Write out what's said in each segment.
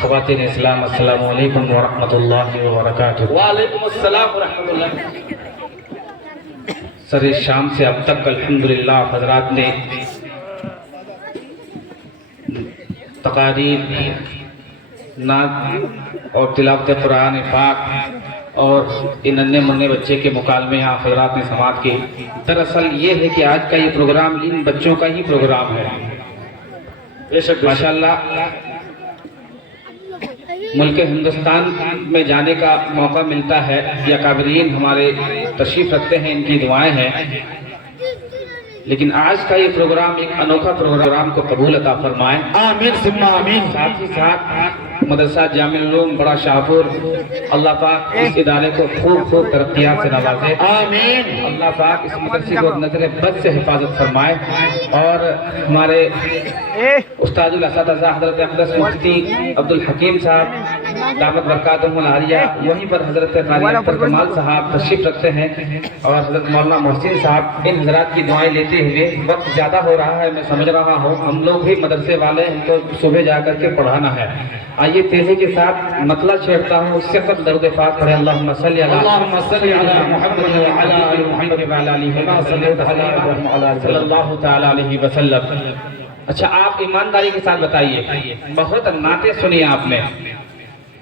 ख़वातीन इस्लाम अस्सलामु अलैकुम व रहमतुल्लाहि व बरकातुहू। वालेकुम अस्सलाम व रहमतुल्लाह। सर शाम से अब तक अल्हम्दुलिल्लाह हजरात ने तकारीर, नात और तिलावत कुरान पाक और इन अन्य मुन्ने बच्चे के मुकालमे यहाँ हजरात ने समात की। दरअसल ये है कि आज का ये प्रोग्राम इन बच्चों का ही प्रोग्राम है। माशाल्लाह मुल्क हिंदुस्तान में जाने का मौका मिलता है या काबरीन हमारे तशरीफ रखते हैं, इनकी दुआएं हैं। लेकिन आज का ये प्रोग्राम एक अनोखा प्रोग्राम को कबूल अता फरमाए, आमीन सुम्मा आमीन। साथ ही साथ मदरसा जामिल उलूम बड़ा शाहपुर अल्लाह पाक इस इदारे को खूब खूब तरक्कियात से नवाजे, आमीन। अल्लाह पाक इस मदरसे को नजर बद से हिफाजत फरमाए और हमारे उस्तादुल असातिज़ा हज़रत अक़दस मुफ्ती अब्दुल हकीम साहब दामत बरकातुहुल आलिया वहीं पर हजरत क़ारी अख्तर कमाल साहब तशरीफ रखते हैं और हजरत मौलाना मोहसिन साहब इन हजरात की दुआएं लेते हुए। वक्त ज़्यादा हो रहा है, मैं समझ रहा हूँ, हम लोग भी मदरसे वाले, हमको सुबह जा करके पढ़ाना है। आइए तेजी के साथ मतला छेड़ता हूँ, उससे कब दर्द फात पढ़े अल्लाहुम्मा सल्ली अला मुहम्मद व अला आलि मुहम्मद व अला आलिहि सल्लल्लाहु तआला अलैहि वसल्लम। अच्छा, आप ईमानदारी के साथ बताइए, बहुत नाते सुनी आपने,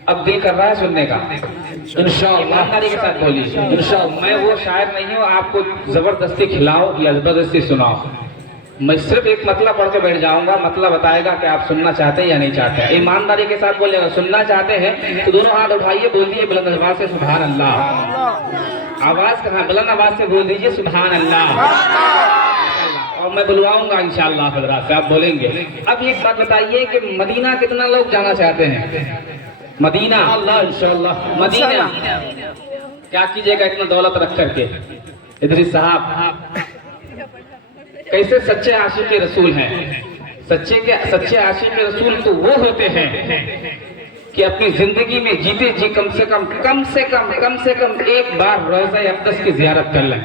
अब दिल कर रहा है सुनने का? इंशाअल्लाह ईमानदारी के साथ बोलिए इंशाअल्लाह। मैं वो शायर नहीं हूँ आपको जबरदस्ती खिलाओ या जबरदस्ती सुनाओ। मैं सिर्फ एक मतलब पढ़ के बैठ जाऊंगा, मतलब बताएगा कि आप सुनना चाहते हैं या नहीं चाहते हैं। ईमानदारी के साथ बोलिएगा। सुनना चाहते हैं तो दोनों हाथ उठाइए, बोल दीजिए बुलंद आवाज से सुभान अल्लाह। आवाज कहाँ? बुलंद आवाज से बोल दीजिए सुभान अल्लाह। और मैं बुलवाऊंगा इंशाअल्लाह हज़रात से, आप बोलेंगे। अब एक बात बताइए कि मदीना कितना लोग जाना चाहते हैं? मदीना अल्लाह इंशाअल्लाह। मदीना क्या कीजिएगा इतना दौलत रख करके? इदरीस साहब कैसे सच्चे आशिक रसूल हैं। सच्चे आशिक रसूल तो वो होते हैं कि अपनी जिंदगी में जीते जी कम से कम एक बार रोज़ा अक़दस की ज़ियारत कर लें।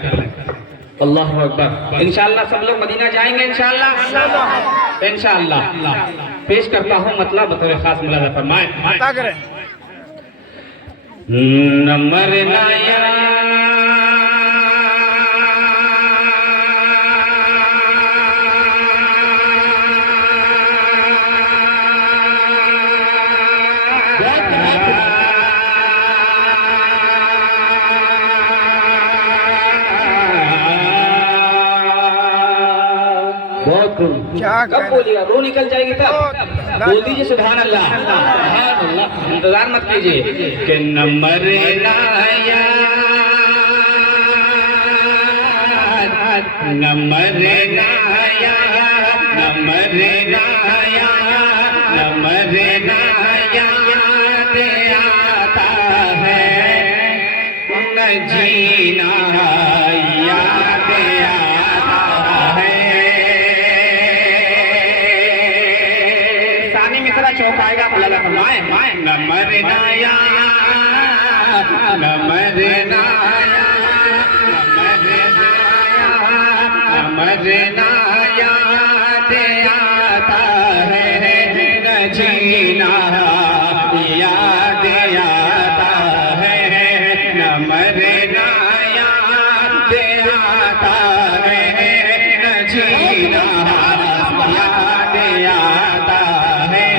अल्लाहु अकबर। इंशाअल्लाह सब लोग मदीना जाएंगे इंशाअल्लाह। पेश करता हूँ मतलब बतौर खास मुलाज़ा फरमाएं। नंबर नाया कब बोलिएगा? रो निकल जाएगी तब बोल दीजिए सुभान अल्लाह। इंतजार मत कीजिए कि नंबर नाया नंबर नाया नंबर नाया नंबर नाया आता है न जीना याद आता है। चौकाएगा अल्लाह फरमाए नमर नाया नमर नाया नमर नाया ते आता है न जीना याद आता है। नमर नाया ते आता है न जीना याद आता है।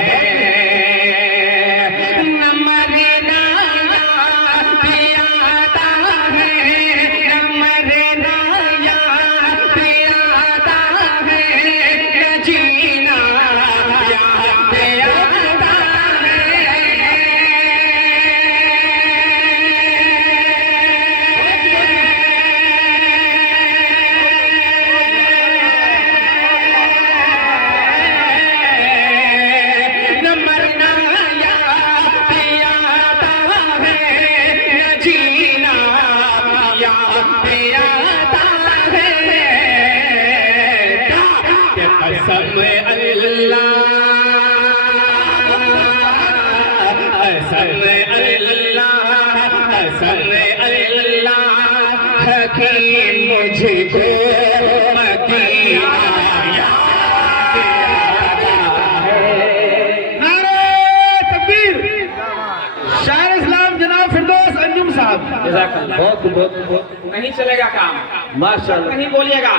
आपको बहुत नहीं चलेगा काम, माशाल्लाह। नहीं बोलिएगा,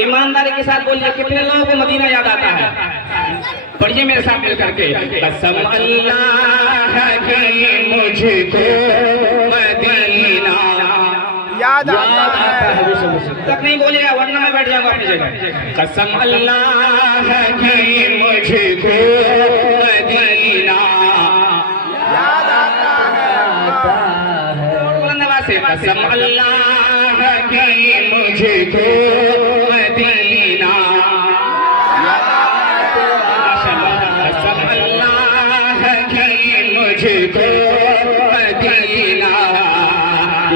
ईमानदारी के साथ बोलिए। कितने लोगों को मदीना याद आता है? पढ़िए मेरे साथ मिल करके, कसम अल्लाह की मुझको मदीना याद आता है। तक नहीं बोलिएगा वरना मैं बैठ जाऊंगा अपनी जगह। कसम अल्लाह की मुझको मदीना याद आता है। बुलंद आवाज से, कसम अल्लाह की मुझको मदीना, कसम अल्लाह की मुझको मदीना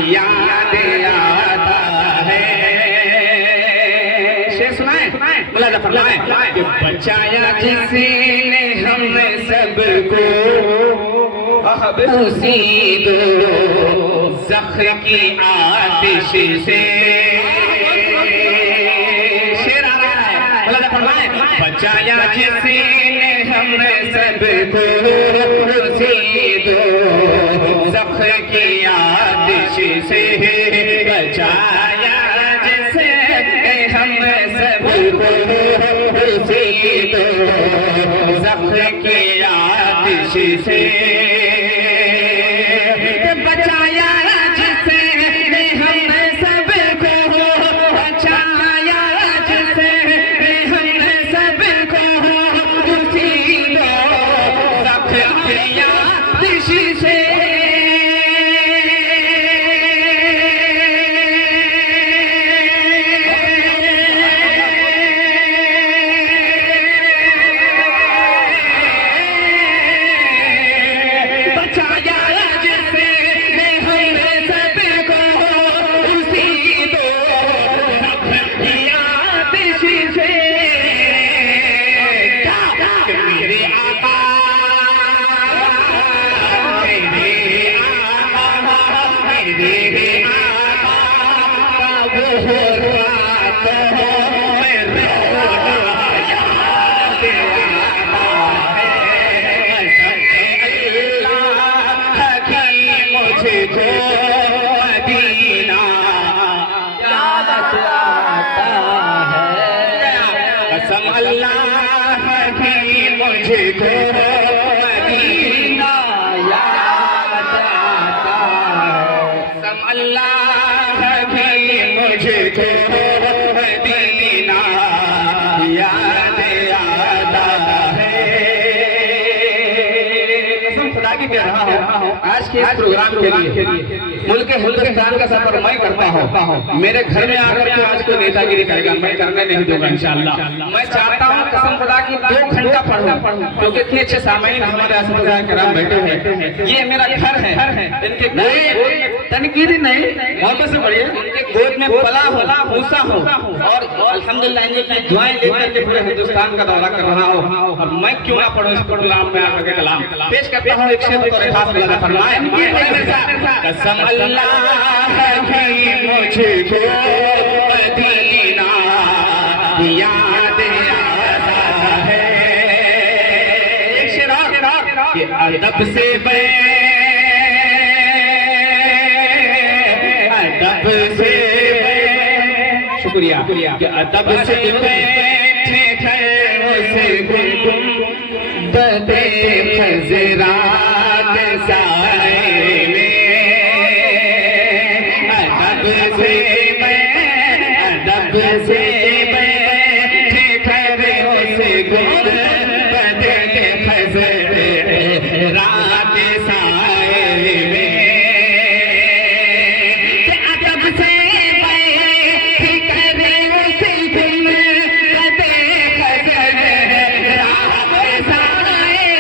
याद आता है। शेर सुनाए, मुलाजा फरमाए कि बचाया जिसने हमने सबको उसी दो ज़ख्र की आतिश से। शेर आ रहा है, मुलाजा फरमाए, बचाया जिसने हमने सबको उसी दो ज़ख्र की आतिश से। बचाया जिसने हमने सबको उसी दो ज़ख्र की आतिश से। बचाया जिसने हमने सबको, बचाया जिसने हमने सबको उसी दो ज़ख्र की आतिश से। कसम अल्लाह की मुझको मदीना याद आता है। कसम अल्लाह की मुझको मदीना याद आता है। कसम खुदा की कह रहा हूँ, आज के इस प्रोग्राम के लिए मुल्क हिंदुस्तान का सफर मैं करता हूँ। मेरे घर में आकर के आज कोई नेतागिरी करेगा, मैं करने नहीं दूंगा इंशाअल्लाह। मैं चाहता हूँ कसम खुदा की 2 घंटा पढ़ूं, क्योंकि इतने अच्छे सामईन हमारे असदुल्लाह करम बैठे हैं। ये मेरा घर है, इनके नहीं तनकीदी नहीं, मोहब्बत से बढ़िए, इनके गोद में पला हो, भूसा हो, और अल्हम्दुलिल्लाह इनकी दुआएं लेकर के पूरे हिंदुस्तान का दौरा कर रहा हूँ। और मैं क्यों ना पढ़ूं इस प्रोग्राम में आकर के कलाम पेश करता हूँ। एक शेर तो खास लगा फरमाए, कसम अल्लाह की मुझको मदीना याद आता है। एक शेर और कि अदब से शुक्रिया कि अदब से बैठे खैरों से गुंबद खज़रात साए में। अदब से बैठे खैरों से गुंबद खज़रात साए में। अदब से बैठे खैरों से गुंबद खज़रात साए में।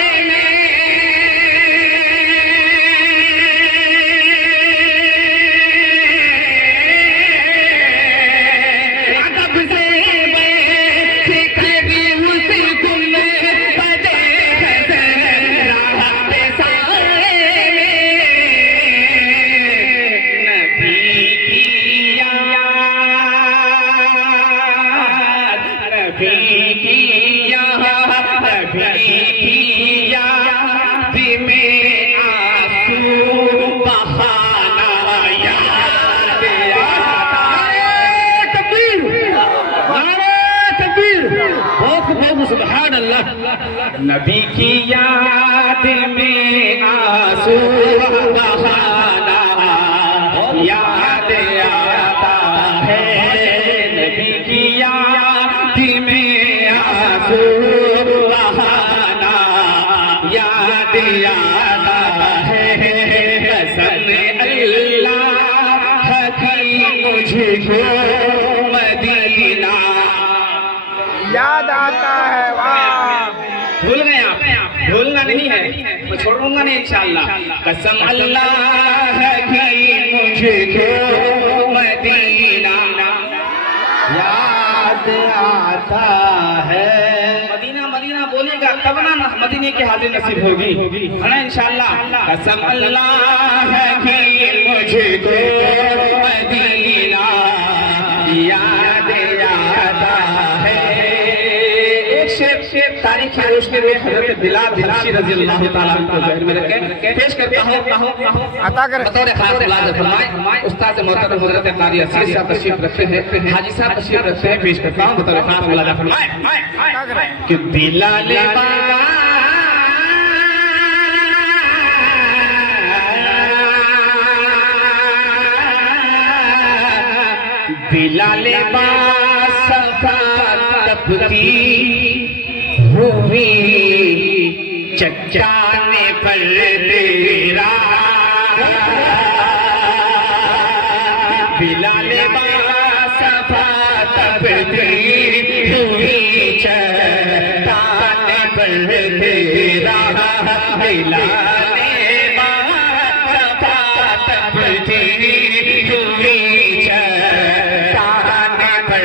नबी की याद में आंसू बहाना याद आता है, नबी की याद में आंसू बहाना याद आता है, कसम अल्लाह की मुझको मदीना याद आता है। वाह, भूल गए आप, भूलना नहीं है, मैं छोड़ूंगा नहीं इंशाअल्लाह। कसम अल्लाह की मुझको मदीना याद आता है। मदीना मदीना बोलेगा तब ना मदीने की हाजिर नसीब होगी, है ना इंशाअल्लाह। कसम अल्लाह की मुझको मदीना याद आता है। शेर तारीख है उसके लिए हजरत बिलाल हबशी रजी अल्लाह ताला को ज़हन में रखें, पेश करता हूं अता कर बतौर खास मुलाज़ा फरमाए। उस्ताद मोहतरम हजरत कारी असीस साहब तशरीफ रखते हैं, हाजी साहब तशरीफ रखते हैं, पेश करता हूं बतौर खास मुलाज़ा फरमाए कि बिलाल बिलाल बासफा तपती हुई चट्टाने पर तेरा, बिलाल बासफा तपती हुई चट्टाने पर तेरा, बिलाल बासफा तपती हुई चट्टाने पर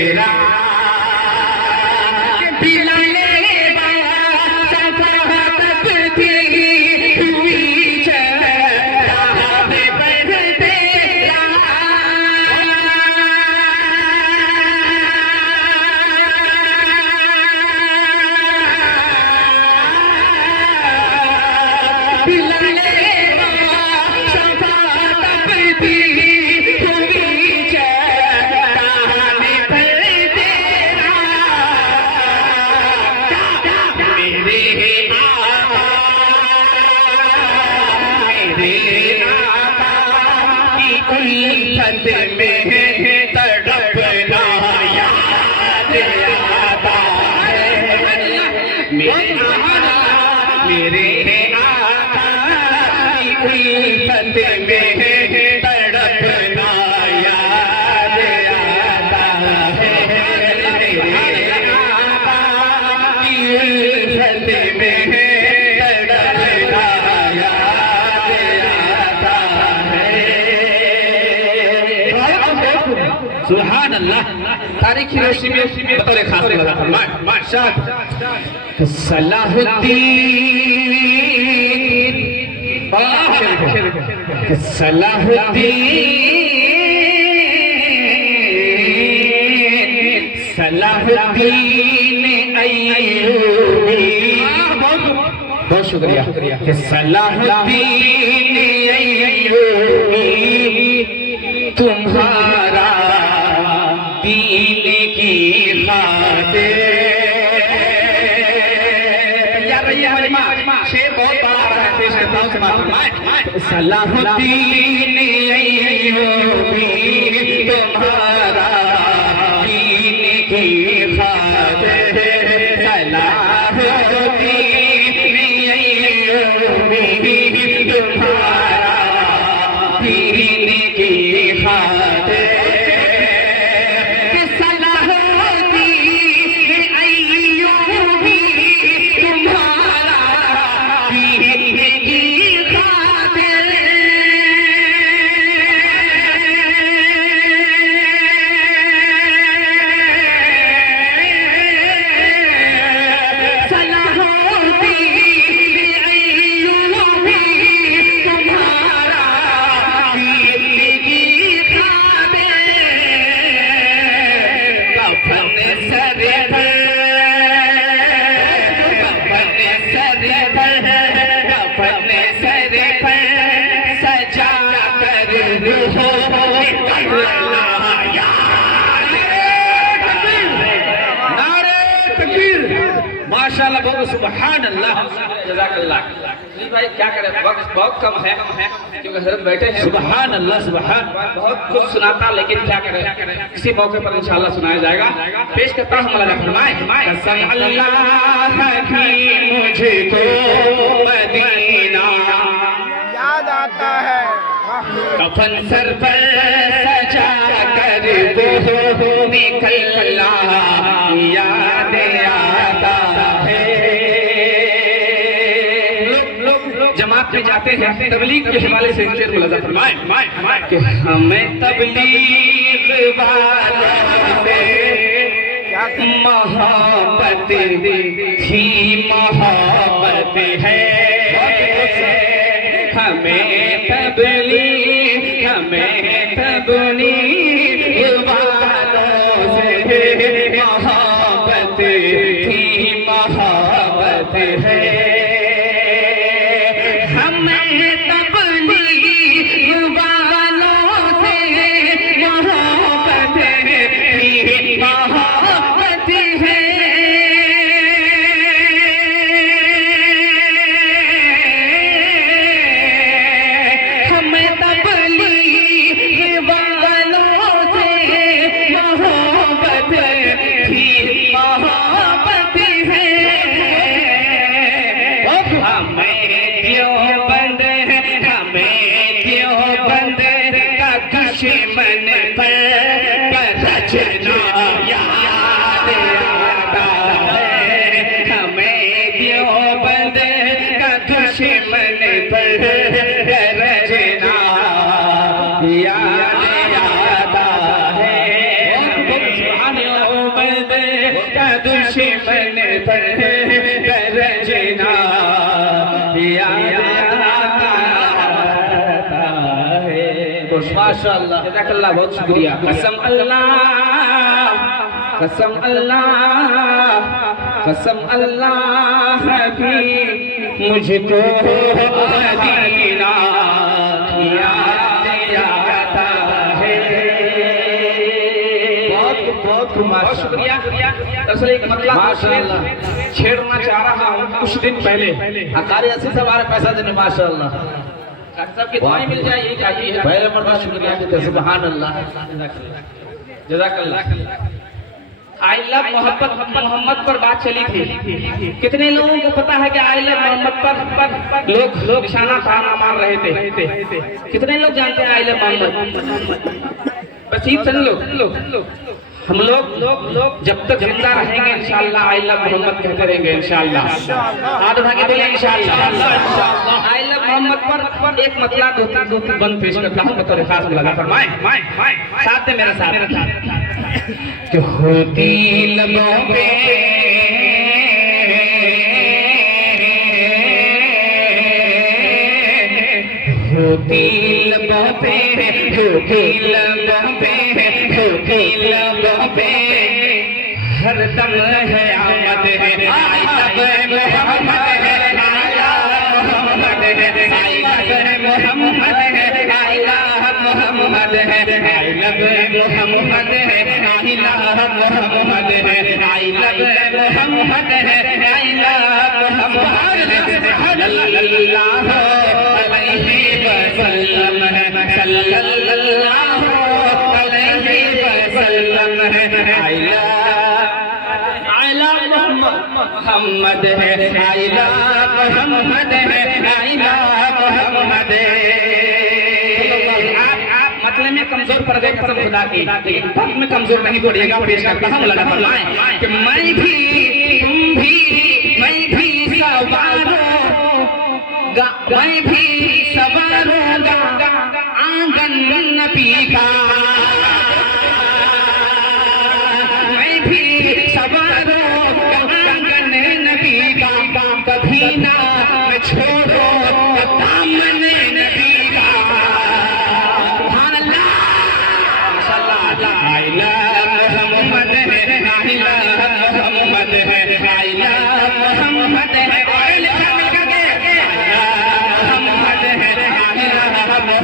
तेरा, मेरे आका की उल्फत में तड़पना याद आता है, मेरे आका की उल्फत में तड़पना याद आता है। सुभान अल्लाह। तारीखी रोशनी में बतौर खास सलाहुद्दीन सलाहुद्दीन अय्यूबी, बहुत शुक्रिया। सलाहुद्दीन अय्यूबी तुम्हारा दीन की खातिर, सलाहुद्दीन अय्यूबी तुम्हारा दीन की खातिर, सलाहुद्दीन अय्यूबी तुम्हारा दीन की खातिर, माशाल्लाह, बहुत सुभान अल्लाह। जज़ाकल्लाह। जी भाई क्या करें, वक्त बहुत कम है क्योंकि हजरत बैठे हैं। सुभान अल्लाह, सुभान। बहुत कुछ सुनाता लेकिन क्या करें, किसी मौके पर इंशाल्लाह सुनाया जाएगा। पेश करता हूँ मौलाना फरमाए, कसम अल्लाह की मुझको मदीना याद आता है। वाह। कफन सर पर सजा कर वो निकला याद आता है। लोग जमात में जाते हैं, तबलीग के हवाले से शेर मुलाजा फरमाए कि हमें तबलीग वालों से मोहब्बत थी, मोहब्बत है। हमें तबलीग वालों से मोहब्बत थी, मोहब्बत है। हमें तबलीग वालों से मोहब्बत थी, मोहब्बत है। दुश्मन पर रचना याद आता है। हमें देवबंद का दुश्मन पर रचना याद आता है। देवबंद का दुश्मन पर रचना याद माशाल्लाह, जज़ाकल्लाह, बहुत शुक्रिया। कसम अल्लाह, कसम अल्लाह, कसम अल्लाह की मुझको मदीना याद आता है। बहुत शुक्रिया। दरअसल एक मतलब छेड़ना चाह रहा हूँ कुछ दिन पहले। कारी अस्सी से हमारे पैसा देने, माशाल्लाह। सबकी दुआएं मिल जाए, यही चाहिए है। पहले मरतबा शुक्रिया देते, सुभान अल्लाह। जज़ाकल्लाह। आई लव मोहम्मद पर बात चली थी। कितने लोगों को पता है कि आई लव मोहम्मद पर लोग निशाना ताना मार रहे थे? कितने लोग जानते हैं आई लव मोहम्मद? बस ये चंद लोग। हम लोग जब तक जिंदा रहेंगे इंशाअल्लाह आई लव मोहम्मद कहते रहेंगे इंशाअल्लाह। हाथ उठा के बोले इंशाअल्लाह। आई लव मोहम्मद पर एक मतलब दो बंद पेश करता हूँ, बतौर खास मुलाजा फरमाए, साथ में मेरा साथ। कि होती लबों पे होती लबों पे, होती लबों पे, होती लबों पे हर दम है आमद है आई लव मोहम्मद है, आई लव मोहम्मद है, आई लव मोहम्मद है, आई लव मोहम्मद है, आई लव मोहम्मद है, आई लव मोहम्मद है, आई लव मोहम्मद है, आई लव मोहम्मद सल्लल्लाहु अलैहि वसल्लम है, सल्लल्लाहु अलैहि वसल्लम है। आई लव मोहम्मद है, आई लव मोहम्मद है, आई लव मोहम्मद। आप मतलब में कमजोर पड़ गए कसम खुदा की, लेकिन वक्त में कमजोर नहीं पड़ेगा। पेश करता हूँ मौलाना फरमाए कि मैं भी तुम भी मैं भी सवारों मैं भी सवारों आंगन नबी का, मैं भी सवारों आंगन नबी का, कभी ना मैं छोड़ो दामन नबी का। सुभान अल्लाह, माशाअल्लाह। आई लव मोहम्मद है, आई लव मोहम्मद है, आई लव मोहम्मद है। और लिखा मिलकर के मोहम्मद है, आई लव मोहम्मद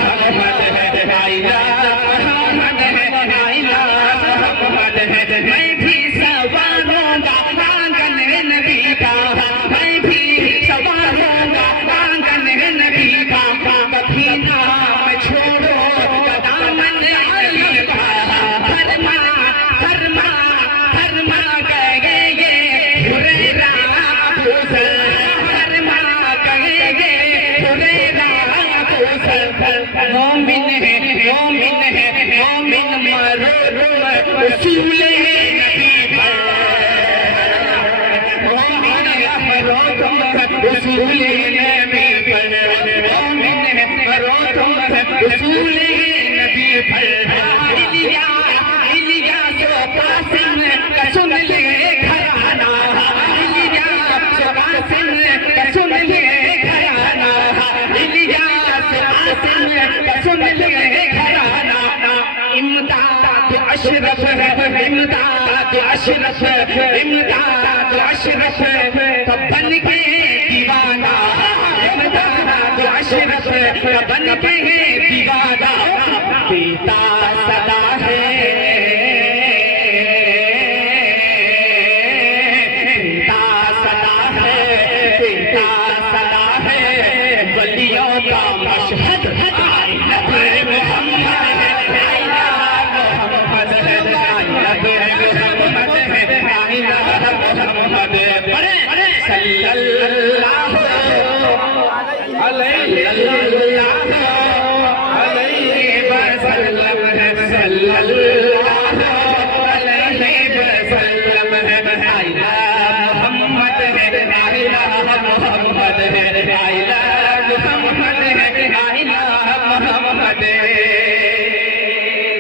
है, आई लव मोहम्मद है, आई लव मोहम्मद है। मैं भी सवारों का आंगन नबी रसूले नबी पर, मोमिन करो तुम रसूले नबी पर, मोमिन करो तुम रसूले नबी पर। इलियास कासिम का सुन ले घराना, इलियास कासिम का सुन ले घराना, इलियास कासिम का सुन ले घराना। इमदाद अशरफ है, इमदाद अशरफ, इमदाद अशरफ तो बन के दीवाना, इमदाद अशरफ तो बन के दीवाना। पिता सदा है, पिता सदा है, पिता सदा है, वलियों का मशहद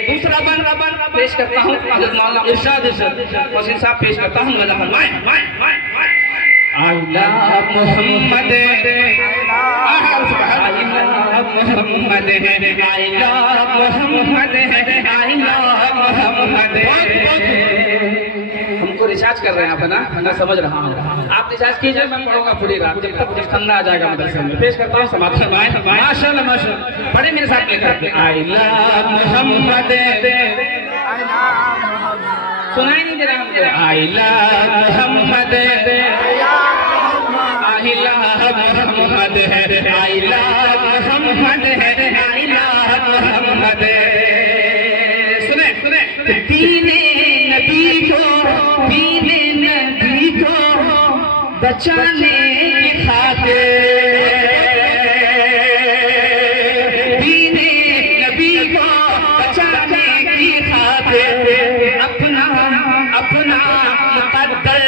दूसरा बन पेश करता हूँ, इरशाद मोहसिन साहब पेश करता हूँ। मजा फरमाएं। आइला मोहम्मद, आइला मोहम्मद, आइला मोहम्मद, आइला मोहम्मद। हमको रिचार्ज कर रहे हैं आप ना, मैं समझ रहा हूँ। आप रिचार्ज कीजिए, मैं पढ़ूंगा पूरी रात जब तक मुझे ठंडा आ जाएगा मदरसे में। पेश करता हूँ समाप्त। माशाल्लाह माशाल्लाह, पढ़े मेरे साथ लेकर। आइला मोहम्मद, सुनाई नहीं दे रहा मुझे। आइला मोहम्मद, आइला मोहम्मद, आइला मोहम्मद, आइला मोहम्मद। सुने सुने, दीने नबी को, दीने नबी को बचाने की खातिर, दीने नबी को बचाने की खातिर अपना अपना मुकद्दर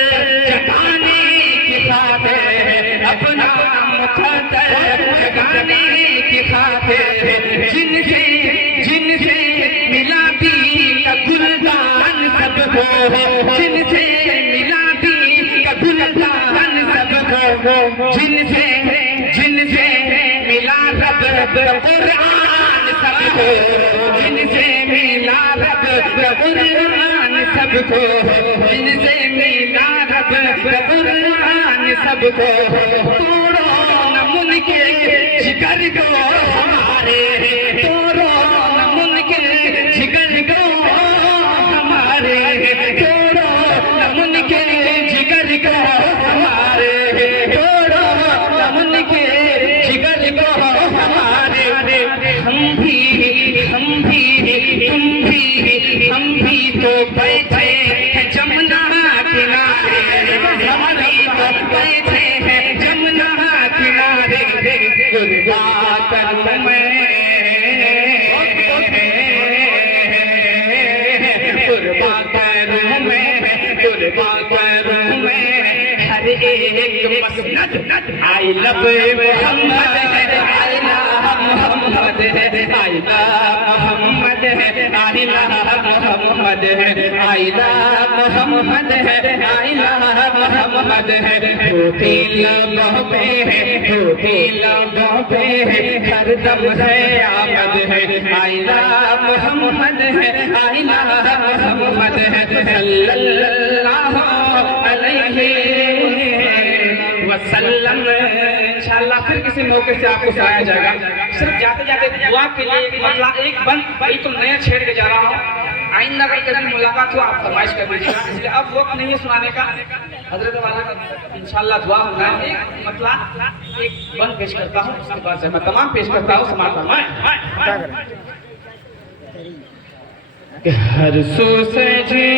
जगाने की खातिर, अपना मुकद्दर जगाने की खातिर जिनसे जिनसे मिला दी का गुलदान सबको, जिनसे मिला दी का गुलदान सबको, जिनसे जिनसे मिला रब कुरान सबको, जिनसे मिला रब कुरान सबको, जिनसे मिला रब कुरान सबको। तोड़ो न मुनके जिगर को हमारे, तोड़ो न मुनके जिगर को हमारे, तोड़ो न मुनके जिगर को हमारे, तोड़ो न मुनके जिगर को हमारे। हम भी तुम भी तो बैठे हैं जमुना किनारे, हम भी तो बैठे हैं जमुना किनारे। गुरबा करूं मैं, गुरबा करूं मैं, गुरबा करूं मैं हर एक मसनद। I love Muhammad, I love Muhammad, I love Muhammad, I love Muhammad, I love Muhammad, I love Muhammad. होती लबों पे है, होती लबों पे है, हर दम है आमद है। आई लव मोहम्मद है, आई लव मोहम्मद है, सल्लल्लाहु अलैहि वसल्लम। इंशाअल्लाह फिर किसी मौके से आपको सुनाया जाएगा। सिर्फ जाते जाते दुआ के लिए मतलब एक बंद भाई तो नया छेड़ के जा रहा हूँ। आइंदा अगर कभी मुलाकात हो आप फरमाइश कर दीजिएगा, इसलिए अब वक्त नहीं है सुनाने का। हजरत वाला का इंशाअल्लाह दुआ होना है। एक मतलब एक बंद पेश करता हूँ, उसके बाद से मैं तमाम पेश करता हूँ। समाप्त फरमाएं। हर सो से जी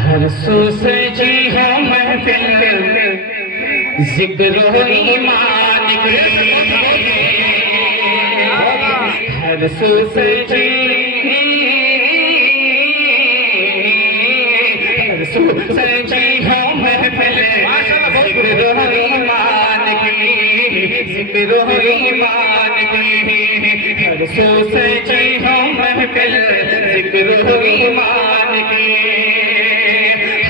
हर सो से जी हो महफिल जिक्र हो ईमान की हर सू सजी हर सू सजी हो महफिल जिक्र ईमान की जिक्र ईमान की हर सू सजी हो महफिल जिक्र ईमान की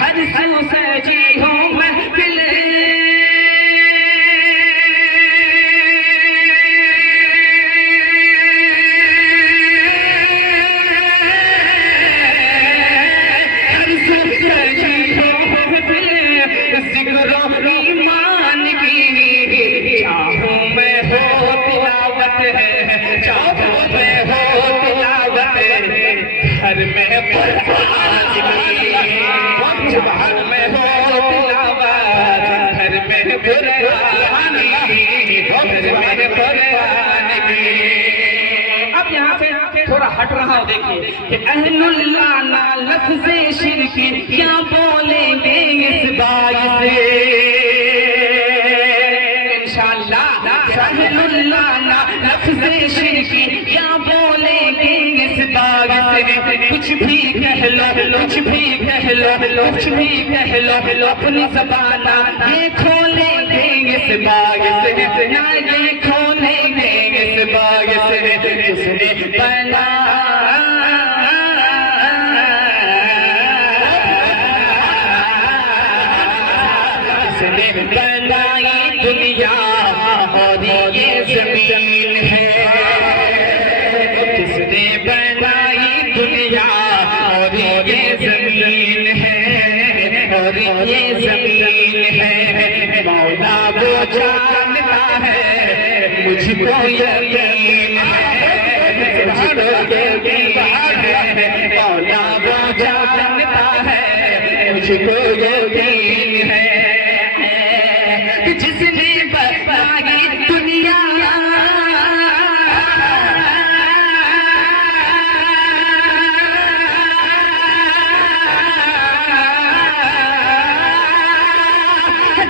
हर सू सजी हो महफिल घर में कुरान की जहाँ में हो तिलावत घर में कुरान की घर में कुरान की। अब यहाँ से थोड़ा हट रहा हूँ, देखिए कि अहलुल्लाह ना लफ्ज़े शिरकी क्या बोलेंगे इस बात से इंशाअल्लाह। अहलुल्लाह ना लफ्ज़े शिरकी क्या बोलेंगे इस बात से। कुछ भी कह लो कुछ भी कह लो कुछ भी कह लो अपनी ज़बाना ये खोलेंगे इस बाग से ना ये खोलेंगे इस बाग से। जिसने बना जिसने बनाई दुनिया और ये ज़मीन है जिसने बनाई दुनिया और ये ज़मीन है और ये ज़मीन है मौला वो जानता है मुझको यकीन है मुझको यकीन है मौला वो जानता है मुझको यकीन है कि जिसने बनाई दुनिया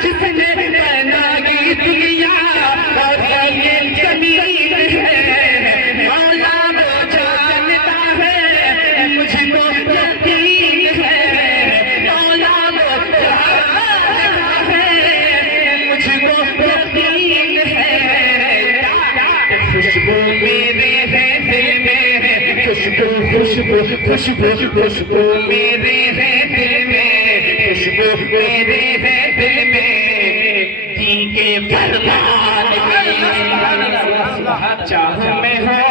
जिसने बनाई दुनिया और ये ज़मीन है मौला वो जानता है मुझको यकीन है मौला वो जानता है मुझको यकीन है। खुशबू मेरे है दिल में खुशबू खुशबू खुशबू खुशबू मेरे है दिल में खुशबू मेरे है दिल में दी के फरमान की चाह में हो